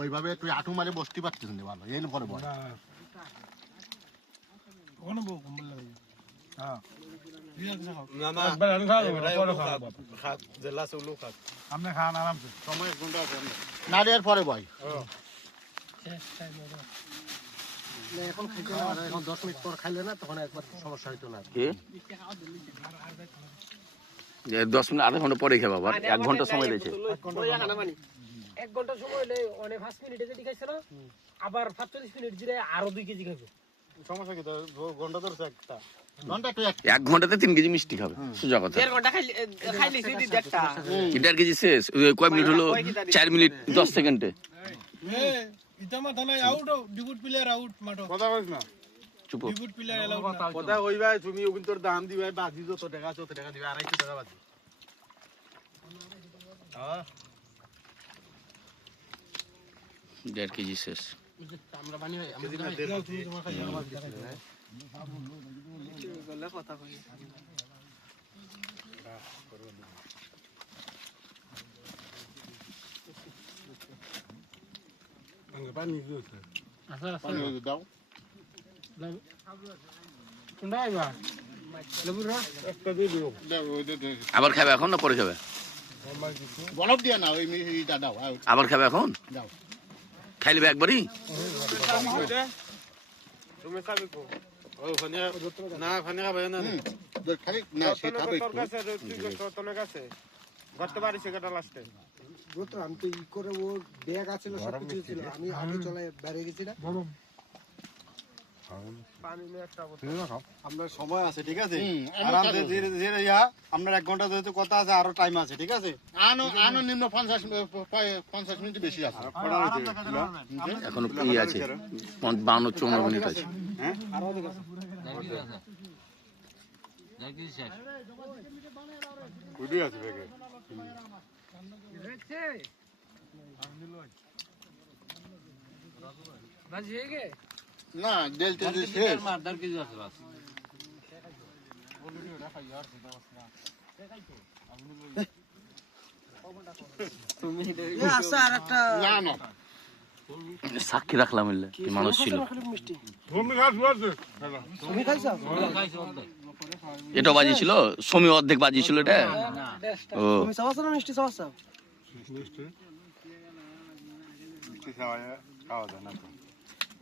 ওইভাবে তুই আটু মারে বসতে পারছিস না ভালো এই পরে বল নারিয়ার পরে বয় এখন খাইতে না এখন 10 মিনিট পর খাইলে না তখন একবার সমস্যা হইতো না 10 মিনিট আধা ঘন্টা পরে খাবো আবার 1 ঘন্টা সময় দিয়েছে 1 ঘন্টা সময় হলে অনেক 5 মিনিটে যেটি খাইছে না আবার 45 মিনিট জিরে আরো 2 কেজি খাবে সমস্যা কি ঘন্টা ধরছে একটা ঘন্টা তো 1 ঘন্টাতে 3 কেজি মিষ্টি খাবে সোজা কথা 1.5 ঘন্টা খাইলে সেটি দেখটা 4 কেজি শেষ কয় মিনিট হলো 4 মিনিট 10 সেকেন্ডে ইতামা থানায় আউট ডিপুট প্লেয়ার আউট মাঠো কথা বলিস না চুপ ডিপুট প্লেয়ার এলাও না কথা কই ভাই তুমি ওখান তোর দাম দিবে বাজি যত টাকা দিবে 250 টাকা বাজি হ্যাঁ 1.5 কেজি শেষ আমরা বানি আমরা তোমার কাছে আওয়াজ দিছি না কথা কই পানি দিতে পানি দাও শুনাইবা লেবু রস একটা দিয়ে দিও আবার খাবে এখন না পরে খাবে বলব দিয়া না ওই মিহিটা দাও আবার খাবে এখন দাও খাইলে একবারই তুমি খাবে কো ওখানে না ওখানে খাবে না খালি না সে খাবে তোর কাছে তোর কাছে গত বাড়ি সেটা লাস্টে গোত্র আমি তো ই করে ও ব্যাগ আছে সব কিছু ছিল আমি আগে চলে বাইরে গেছি না পানি নিয়ে একটা আমরা সময় আছে ঠিক আছে আরাম ধীরে ধীরে আমরা 1 ঘন্টা যেহেতু কথা আছে আরো টাইম আছে ঠিক আছে আনো নিম্ন 50 মিনিট বেশি আছে এখনো কি আছে 52 54 মিনিট আছে হ্যাঁ আর ওদিকে কুডি আছে বেগে বাজি হয়ে গে না ডেলটা যে শেষ মারদার কেজি আছে বাস তুমি আচ্ছা আর একটা না না সাক্ষী রাখলাম এলে কি মানুষ ছিল তুমি খাইছো এটা বাজি ছিল সমী অর্ধেক বাজি ছিল এটা ও তুমি সাবাসা না মিষ্টি সাবাসা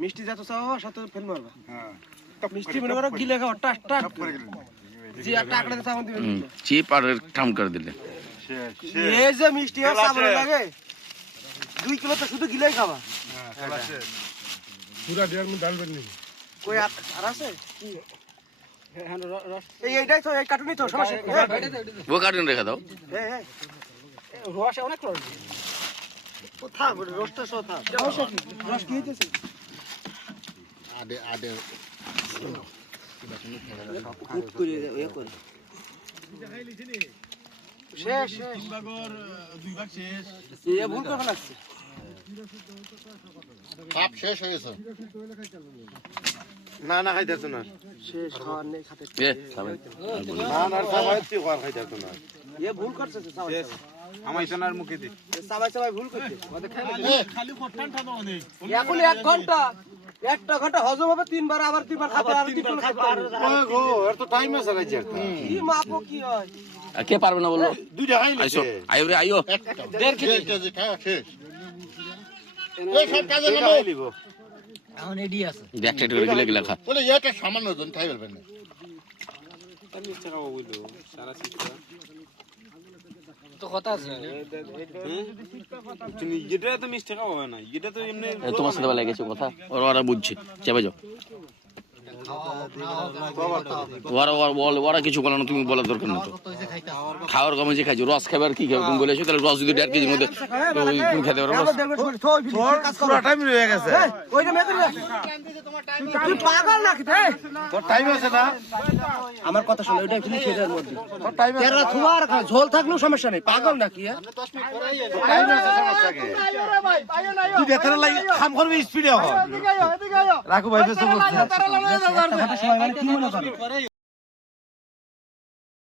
মিষ্টি যত চাও সাথে ফেল মারবা হ্যাঁ মিষ্টি মনে করো গিলে খাও টাক টাক জি একটা আঁকড়ে সামান দিবেন চিপ আর ঠাম করে দিলে এই যে মিষ্টি আর সাবান লাগে 2 কিলো তো শুধু গিলেই খাবা হ্যাঁ পুরা দেড় মিনিট ডালবেন নি কই আর আছে কি এইটাই তো এই কাটুনি তো সমস্যা ও কার্টুন রেখে দাও এই রস অনেক রস কোথা রসটা সোথা সমস্যা কি রস কি হইতেছে আদে কুট করে ইয়া করে শেষ 3 ভাগর 2 ভাগ শেষ এ ভুল করে ফেলাছে সব শেষ হয়েছে না না খাইতেছ না শেষ খাওয়ার নেই খাতে এ খাবে না না সবাই তুই খাওয়ার খাইতেছ না এ ভুল করছে সবাই আমার সোনার মুখে দি সবাই ভুল করছে খালি ফটান খাবো অনেক এখন 1 ঘন্টা 1 ঘন্টা হজম হবে 3 বার আবার 3 বার খাবে আর 3 বার খাবে ওই গো এর তো টাইম আছে রাইছে কি মাপো কি হয় কে পারবে না বললো দুইটা খাইলে আইসো আইও রে আইও 1.5 কেজি খাওয়া শেষ এই সব কাজে নামো খাইলিব এখন এডি আছে দেখতে করে গিলে গিলা খা বলে এটা সামান্য জন খাই ফেলবেন না আমি টাকা বইলো সারা শিক্ষা তো কথা আছে তুমি এটা তো মিষ্টি খাওয়া হয় না এটা তো এমনি তোমার সাথে বেলা গেছে কথা ওরা বুঝছে চেপে যাও ওরা কিছু বলে না, তুমি বলার দরকার না তো। খাওয়ার কমে যে খাইছো, রস খাবার কি খাবে তুমি বলেছো, তাহলে রস যদি 1.5 কেজির মধ্যে তো ওই তুমি খেতে পারো রস। তুই পাগল নাকি রে? তোর টাইম আছে না? আমার কথা শোনো, এটা তুমি খেতের মধ্যে তেরা তোমার ঝোল থাকলেও সমস্যা নেই, পাগল নাকি? টাইম আছে, সমস্যা কি? তুই দেখতে লাগে খাম করবি স্পিডে হয়। রাখো ভাই, বেশ বলছি। সময় মানে কি মনে করো?